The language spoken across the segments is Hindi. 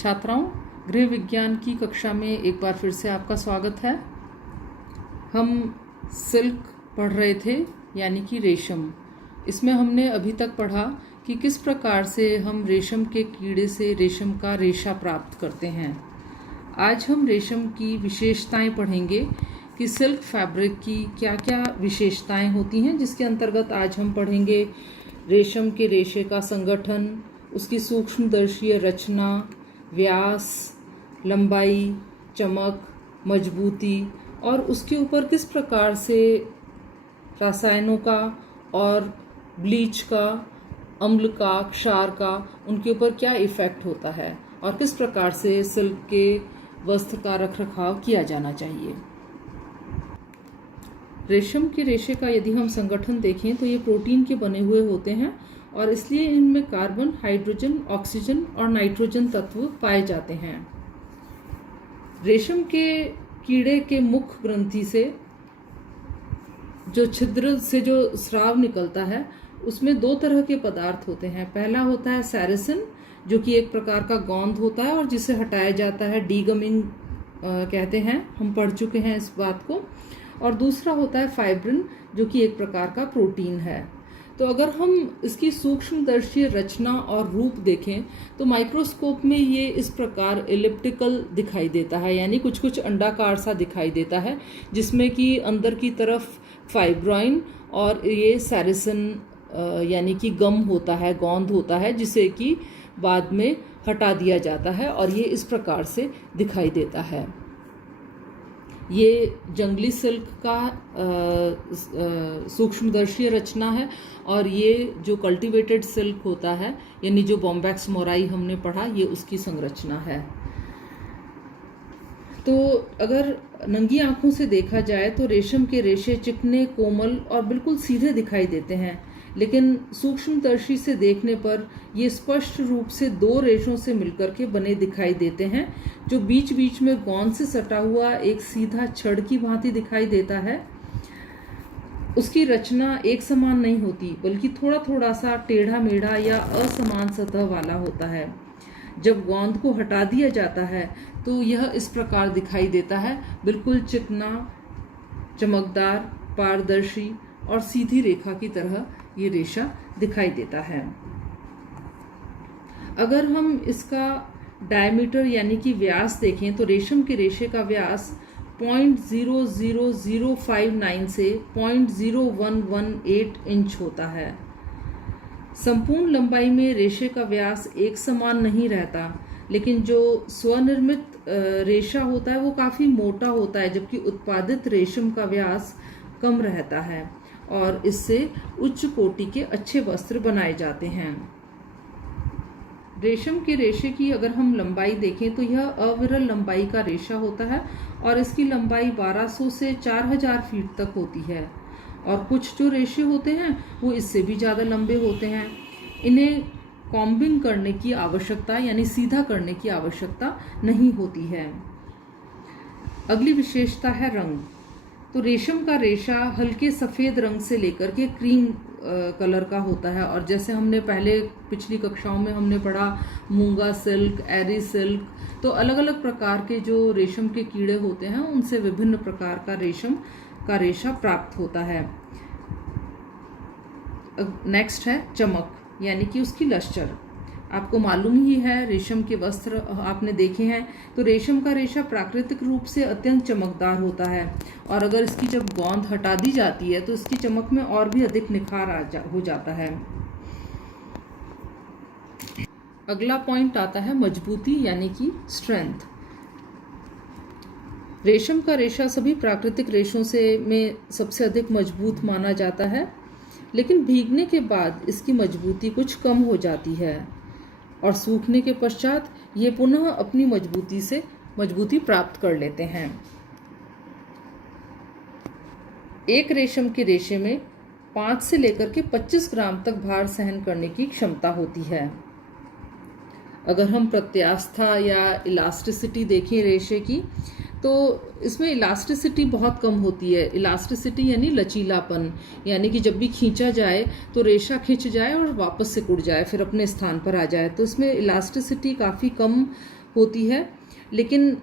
छात्राओं, गृह विज्ञान की कक्षा में एक बार फिर से आपका स्वागत है। हम सिल्क पढ़ रहे थे, यानी कि रेशम। इसमें हमने अभी तक पढ़ा कि किस प्रकार से हम रेशम के कीड़े से रेशम का रेशा प्राप्त करते हैं। आज हम रेशम की विशेषताएं पढ़ेंगे कि सिल्क फैब्रिक की क्या क्या विशेषताएं होती हैं, जिसके अंतर्गत आज हम पढ़ेंगे रेशम के रेशे का संगठन, उसकी सूक्ष्मदर्शीय रचना, व्यास, लंबाई, चमक, मजबूती और उसके ऊपर किस प्रकार से रसायनों का और ब्लीच का, अम्ल का, क्षार का, उनके ऊपर क्या इफेक्ट होता है और किस प्रकार से सिल्क के वस्त्र का रखरखाव किया जाना चाहिए। रेशम के रेशे का यदि हम संगठन देखें तो ये प्रोटीन के बने हुए होते हैं और इसलिए इनमें कार्बन, हाइड्रोजन, ऑक्सीजन और नाइट्रोजन तत्व पाए जाते हैं। रेशम के कीड़े के मुख ग्रंथि से जो छिद्र से जो स्राव निकलता है, उसमें दो तरह के पदार्थ होते हैं। पहला होता है सेरेसिन, जो कि एक प्रकार का गोंद होता है और जिसे हटाया जाता है, डीगमिंग कहते हैं, हम पढ़ चुके हैं इस बात को। और दूसरा होता है फाइब्रिन, जो कि एक प्रकार का प्रोटीन है। तो अगर हम इसकी सूक्ष्मदर्शीय रचना और रूप देखें तो माइक्रोस्कोप में ये इस प्रकार एलिप्टिकल दिखाई देता है, यानी कुछ कुछ अंडाकार सा दिखाई देता है, जिसमें कि अंदर की तरफ फाइब्रोइन और ये सेरेसिन यानी कि गम होता है, गोंद होता है, जिसे कि बाद में हटा दिया जाता है और ये इस प्रकार से दिखाई देता है। ये जंगली सिल्क का सूक्ष्मदर्शीय रचना है और ये जो कल्टीवेटेड सिल्क होता है, यानी जो बॉम्बैक्स मोराई हमने पढ़ा, ये उसकी संरचना है। तो अगर नंगी आंखों से देखा जाए तो रेशम के रेशे चिकने, कोमल और बिल्कुल सीधे दिखाई देते हैं, लेकिन सूक्ष्मदर्शी से देखने पर ये स्पष्ट रूप से दो रेशों से मिलकर के बने दिखाई देते हैं, जो बीच बीच में गोंद से सटा हुआ एक सीधा छड़ की भांति दिखाई देता है। उसकी रचना एक समान नहीं होती, बल्कि थोड़ा थोड़ा सा टेढ़ा मेढ़ा या असमान सतह वाला होता है। जब गोंद को हटा दिया जाता है तो यह इस प्रकार दिखाई देता है, बिल्कुल चिकना, चमकदार, पारदर्शी और सीधी रेखा की तरह ये रेशा दिखाई देता है। अगर हम इसका डायमीटर यानी कि व्यास देखें तो रेशम के रेशे का व्यास 0.00059 से 0.0118 इंच होता है। संपूर्ण लंबाई में रेशे का व्यास एक समान नहीं रहता, लेकिन जो स्वनिर्मित रेशा होता है वो काफी मोटा होता है, जबकि उत्पादित रेशम का व्यास कम रहता है और इससे उच्च कोटि के अच्छे वस्त्र बनाए जाते हैं। रेशम के रेशे की अगर हम लंबाई देखें तो यह अविरल लंबाई का रेशा होता है और इसकी लंबाई 1200 से 4000 फीट तक होती है। और कुछ जो रेशे होते हैं वो इससे भी ज़्यादा लंबे होते हैं। इन्हें कॉम्बिंग करने की आवश्यकता यानी सीधा करने की आवश्यकता नहीं होती है। अगली विशेषता है रंग। तो रेशम का रेशा हल्के सफ़ेद रंग से लेकर के क्रीम कलर का होता है और जैसे हमने पहले पिछली कक्षाओं में हमने पढ़ा मूंगा सिल्क, एरी सिल्क, तो अलग अलग प्रकार के जो रेशम के कीड़े होते हैं उनसे विभिन्न प्रकार का रेशम का रेशा प्राप्त होता है। नेक्स्ट है चमक, यानी कि उसकी लश्चर। आपको मालूम ही है, रेशम के वस्त्र आपने देखे हैं, तो रेशम का रेशा प्राकृतिक रूप से अत्यंत चमकदार होता है और अगर इसकी जब गोंद हटा दी जाती है तो इसकी चमक में और भी अधिक निखार हो जाता है। अगला पॉइंट आता है मजबूती, यानी कि स्ट्रेंथ। रेशम का रेशा सभी प्राकृतिक रेशों में सबसे अधिक मजबूत माना जाता है, लेकिन भीगने के बाद इसकी मजबूती कुछ कम हो जाती है और सूखने के पश्चात ये पुनः अपनी मजबूती प्राप्त कर लेते हैं। एक रेशम के रेशे में 5 से लेकर के 25 ग्राम तक भार सहन करने की क्षमता होती है। अगर हम प्रत्यास्था या इलास्टिसिटी देखें रेशे की, तो इसमें इलास्टिसिटी बहुत कम होती है। इलास्टिसिटी यानी लचीलापन, यानी कि जब भी खींचा जाए तो रेशा खिंच जाए और वापस सिकुड़ जाए, फिर अपने स्थान पर आ जाए। तो इसमें इलास्टिसिटी काफ़ी कम होती है, लेकिन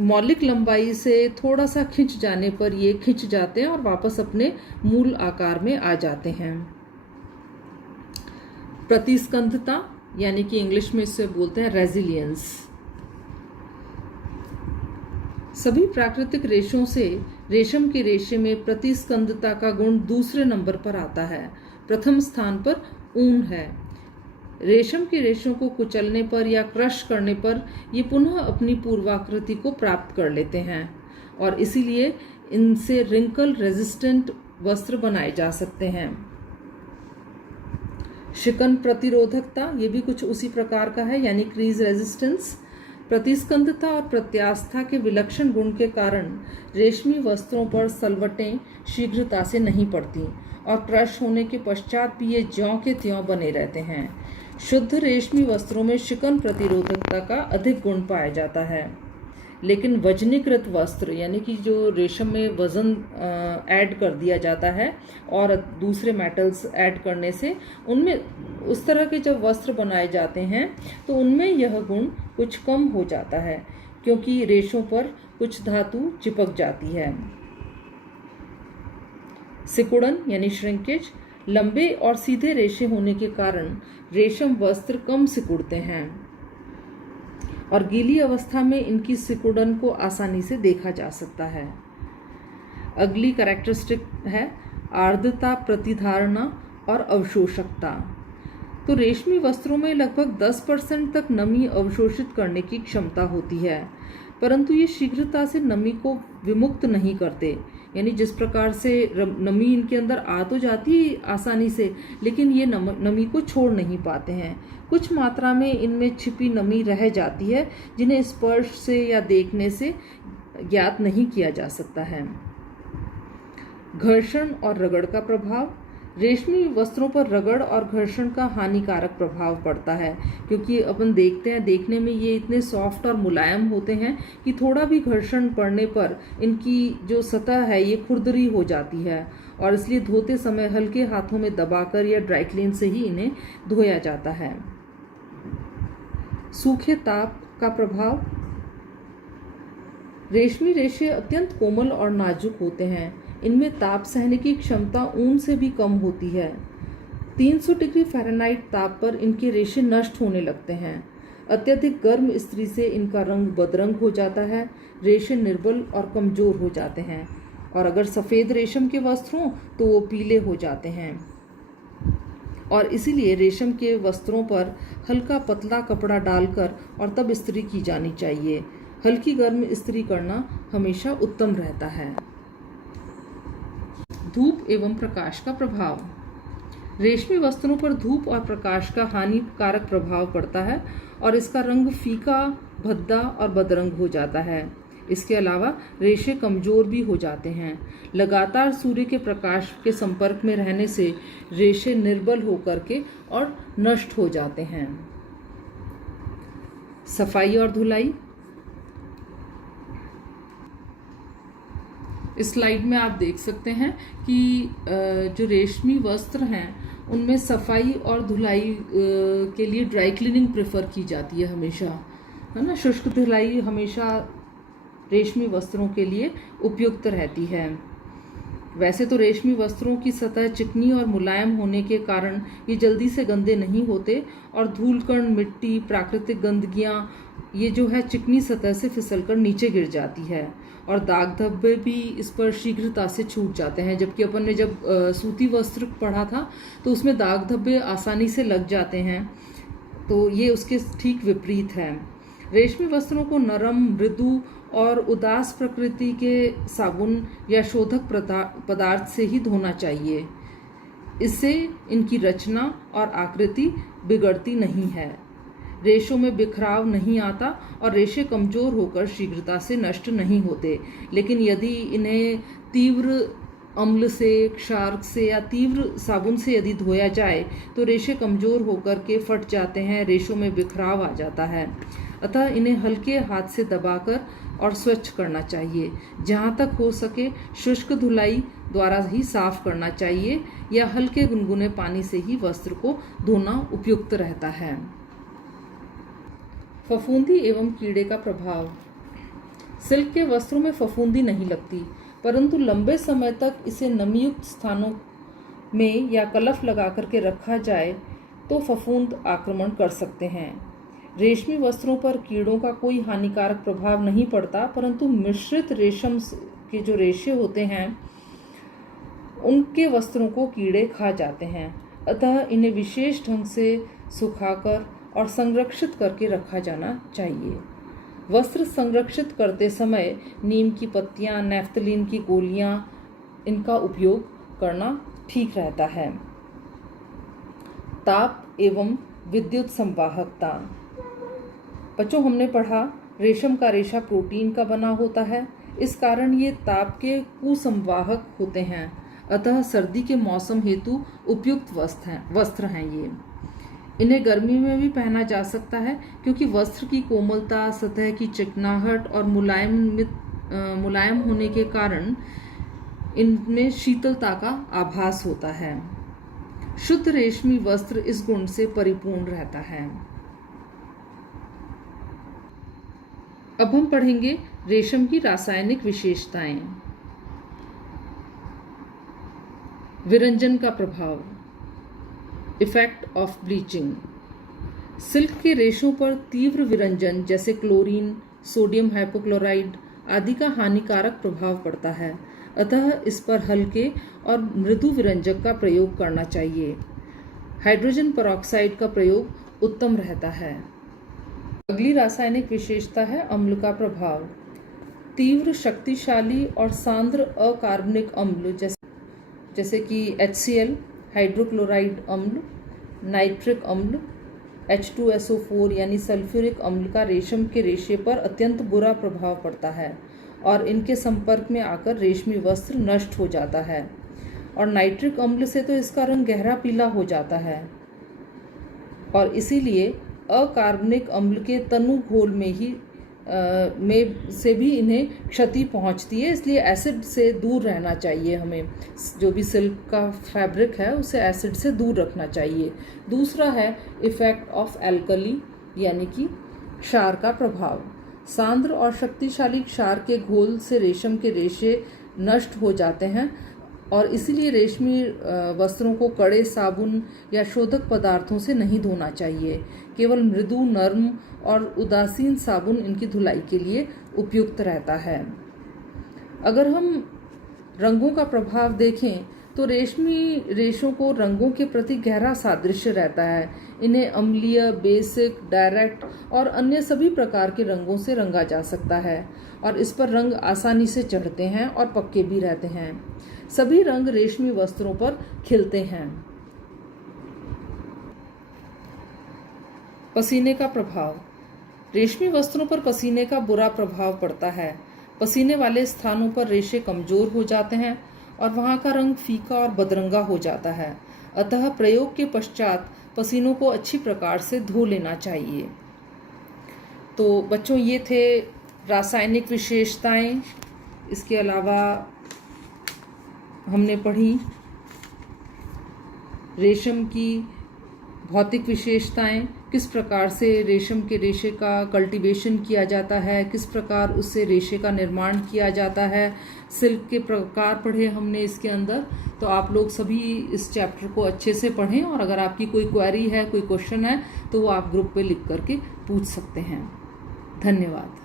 मौलिक लंबाई से थोड़ा सा खिंच जाने पर ये खिंच जाते हैं और वापस अपने मूल आकार में आ जाते हैं। प्रतिस्कंधता यानी कि इंग्लिश में इसे बोलते हैं रेजिलियंस। सभी प्राकृतिक रेशों से रेशम के रेशे में प्रतिस्कंधता का गुण दूसरे नंबर पर आता है। प्रथम स्थान पर ऊन है। रेशम के रेशों को कुचलने पर या क्रश करने पर ये पुनः अपनी पूर्वाकृति को प्राप्त कर लेते हैं और इसीलिए इनसे रिंकल रेजिस्टेंट वस्त्र बनाए जा सकते हैं। शिकन प्रतिरोधकता ये भी कुछ उसी प्रकार का है, यानी क्रीज रेजिस्टेंस। प्रतिस्कंधता और प्रत्यास्था के विलक्षण गुण के कारण रेशमी वस्त्रों पर सलवटें शीघ्रता से नहीं पड़ती और क्रश होने के पश्चात भी ये ज्यों के त्यों बने रहते हैं। शुद्ध रेशमी वस्त्रों में शिकन प्रतिरोधकता का अधिक गुण पाया जाता है, लेकिन वजनीकृत वस्त्र यानी कि जो रेशम में वजन ऐड कर दिया जाता है और दूसरे मेटल्स ऐड करने से उनमें उस तरह के जब वस्त्र बनाए जाते हैं तो उनमें यह गुण कुछ कम हो जाता है, क्योंकि रेशों पर कुछ धातु चिपक जाती है। सिकुड़न यानी श्रिंकेज। लंबे और सीधे रेशे होने के कारण रेशम वस्त्र कम सिकुड़ते हैं और गीली अवस्था में इनकी सिकुड़न को आसानी से देखा जा सकता है। अगली कैरेक्टरिस्टिक है आर्द्रता, प्रतिधारणा और अवशोषकता। तो रेशमी वस्त्रों में लगभग 10% तक नमी अवशोषित करने की क्षमता होती है, परंतु ये शीघ्रता से नमी को विमुक्त नहीं करते। यानी जिस प्रकार से नमी इनके अंदर आ तो जाती है आसानी से, लेकिन ये नमी को छोड़ नहीं पाते हैं। कुछ मात्रा में इनमें छिपी नमी रह जाती है, जिन्हें स्पर्श से या देखने से ज्ञात नहीं किया जा सकता है। घर्षण और रगड़ का प्रभाव। रेशमी वस्त्रों पर रगड़ और घर्षण का हानिकारक प्रभाव पड़ता है, क्योंकि अपन देखते हैं देखने में ये इतने सॉफ्ट और मुलायम होते हैं कि थोड़ा भी घर्षण पड़ने पर इनकी जो सतह है ये खुरदरी हो जाती है और इसलिए धोते समय हल्के हाथों में दबाकर या ड्राई क्लीन से ही इन्हें धोया जाता है। सूखे ताप का प्रभाव। रेशमी रेशे अत्यंत कोमल और नाजुक होते हैं। इनमें ताप सहने की क्षमता ऊन से भी कम होती है। 300 डिग्री फ़ारेनहाइट ताप पर इनके रेशे नष्ट होने लगते हैं। अत्यधिक गर्म स्त्री से इनका रंग बदरंग हो जाता है, रेशे निर्बल और कमजोर हो जाते हैं और अगर सफ़ेद रेशम के वस्त्र हों तो वो पीले हो जाते हैं और इसीलिए रेशम के वस्त्रों पर हल्का पतला कपड़ा डालकर और तब इस्त्री की जानी चाहिए। हल्की गर्म इस्त्री करना हमेशा उत्तम रहता है। धूप एवं प्रकाश का प्रभाव। रेशमी वस्त्रों पर धूप और प्रकाश का हानिकारक प्रभाव पड़ता है और इसका रंग फीका, भद्दा और बदरंग हो जाता है। इसके अलावा रेशे कमजोर भी हो जाते हैं। लगातार सूर्य के प्रकाश के संपर्क में रहने से रेशे निर्बल होकर के और नष्ट हो जाते हैं। सफाई और धुलाई। इस स्लाइड में आप देख सकते हैं कि जो रेशमी वस्त्र हैं उनमें सफाई और धुलाई के लिए ड्राई क्लीनिंग प्रेफर की जाती है हमेशा, है ना। शुष्क धुलाई हमेशा रेशमी वस्त्रों के लिए उपयुक्त रहती है। वैसे तो रेशमी वस्त्रों की सतह चिकनी और मुलायम होने के कारण ये जल्दी से गंदे नहीं होते और धूलकण, मिट्टी, प्राकृतिक गंदगियाँ ये जो है चिकनी सतह से फिसलकर नीचे गिर जाती है और दाग धब्बे भी इस पर शीघ्रता से छूट जाते हैं। जबकि अपन ने जब सूती वस्त्र पढ़ा था तो उसमें दाग धब्बे आसानी से लग जाते हैं, तो ये उसके ठीक विपरीत है। रेशमी वस्त्रों को नरम, मृदु और उदास प्रकृति के साबुन या शोधक पदार्थ से ही धोना चाहिए। इससे इनकी रचना और आकृति बिगड़ती नहीं है, रेशों में बिखराव नहीं आता और रेशे कमजोर होकर शीघ्रता से नष्ट नहीं होते। लेकिन यदि इन्हें तीव्र अम्ल से, क्षार से या तीव्र साबुन से यदि धोया जाए तो रेशे कमजोर होकर के फट जाते हैं, रेशों में बिखराव आ जाता है। अतः इन्हें हल्के हाथ से दबाकर और स्वच्छ करना चाहिए। जहाँ तक हो सके शुष्क धुलाई द्वारा ही साफ करना चाहिए या हल्के गुनगुने पानी से ही वस्त्र को धोना उपयुक्त रहता है। फफूंदी एवं कीड़े का प्रभाव। सिल्क के वस्त्रों में फफूंदी नहीं लगती, परंतु लंबे समय तक इसे नमीयुक्त स्थानों में या कलफ लगा करके रखा जाए तो फफूंद आक्रमण कर सकते हैं। रेशमी वस्त्रों पर कीड़ों का कोई हानिकारक प्रभाव नहीं पड़ता, परंतु मिश्रित रेशम के जो रेशे होते हैं उनके वस्त्रों को कीड़े खा जाते हैं। अतः इन्हें विशेष ढंग से सुखाकर और संरक्षित करके रखा जाना चाहिए। वस्त्र संरक्षित करते समय नीम की पत्तियां, नैफ्थलीन की गोलियां, इनका उपयोग करना ठीक रहता है। ताप एवं विद्युत संवाहकता। बच्चों, हमने पढ़ा रेशम का रेशा प्रोटीन का बना होता है, इस कारण ये ताप के कुसंवाहक होते हैं। अतः सर्दी के मौसम हेतु उपयुक्त वस्त्र हैं ये। इन्हें गर्मी में भी पहना जा सकता है, क्योंकि वस्त्र की कोमलता, सतह की चिकनाहट और मुलायम होने के कारण इनमें शीतलता का आभास होता है। शुद्ध रेशमी वस्त्र इस गुण से परिपूर्ण रहता है। अब हम पढ़ेंगे रेशम की रासायनिक विशेषताएं। विरंजन का प्रभाव, इफेक्ट ऑफ ब्लीचिंग। सिल्क के रेशों पर तीव्र विरंजन जैसे क्लोरीन, सोडियम हाइपोक्लोराइड आदि का हानिकारक प्रभाव पड़ता है। अतः इस पर हल्के और मृदु विरंजक का प्रयोग करना चाहिए। हाइड्रोजन परऑक्साइड का प्रयोग उत्तम रहता है। अगली रासायनिक विशेषता है अम्ल का प्रभाव। तीव्र, शक्तिशाली और सांद्र अकार्बनिक अम्ल जैसे कि HCl, हाइड्रोक्लोराइड अम्ल, नाइट्रिक अम्ल, H2SO4 यानी सल्फ्यूरिक अम्ल का रेशम के रेशे पर अत्यंत बुरा प्रभाव पड़ता है और इनके संपर्क में आकर रेशमी वस्त्र नष्ट हो जाता है। और नाइट्रिक अम्ल से तो इसका रंग गहरा पीला हो जाता है और इसीलिए अकार्बनिक अम्ल के तनु घोल में से भी इन्हें क्षति पहुंचती है। इसलिए एसिड से दूर रहना चाहिए हमें। जो भी सिल्क का फैब्रिक है उसे एसिड से दूर रखना चाहिए। दूसरा है इफेक्ट ऑफ एल्कली यानी कि क्षार का प्रभाव। सांद्र और शक्तिशाली क्षार के घोल से रेशम के रेशे नष्ट हो जाते हैं और इसीलिए रेशमी वस्त्रों को कड़े साबुन या शोधक पदार्थों से नहीं धोना चाहिए। केवल मृदु, नर्म और उदासीन साबुन इनकी धुलाई के लिए उपयुक्त रहता है। अगर हम रंगों का प्रभाव देखें तो रेशमी रेशों को रंगों के प्रति गहरा सादृश्य रहता है। इन्हें अम्लीय, बेसिक, डायरेक्ट और अन्य सभी प्रकार के रंगों से रंगा जा सकता है और इस पर रंग आसानी से चढ़ते हैं और पक्के भी रहते हैं। सभी रंग रेशमी वस्त्रों पर खिलते हैं। पसीने का प्रभाव। रेशमी वस्त्रों पर पसीने का बुरा प्रभाव पड़ता है। पसीने वाले स्थानों पर रेशे कमजोर हो जाते हैं और वहां का रंग फीका और बदरंगा हो जाता है। अतः प्रयोग के पश्चात पसीनों को अच्छी प्रकार से धो लेना चाहिए। तो बच्चों, ये थे रासायनिक विशेषताएं। इसके अलावा हमने पढ़ी रेशम की भौतिक विशेषताएं, किस प्रकार से रेशम के रेशे का कल्टीवेशन किया जाता है, किस प्रकार उससे रेशे का निर्माण किया जाता है। सिल्क के प्रकार पढ़े हमने इसके अंदर। तो आप लोग सभी इस चैप्टर को अच्छे से पढ़ें और अगर आपकी कोई क्वेरी है, कोई क्वेश्चन है तो वो आप ग्रुप पे लिख करके पूछ सकते हैं। धन्यवाद।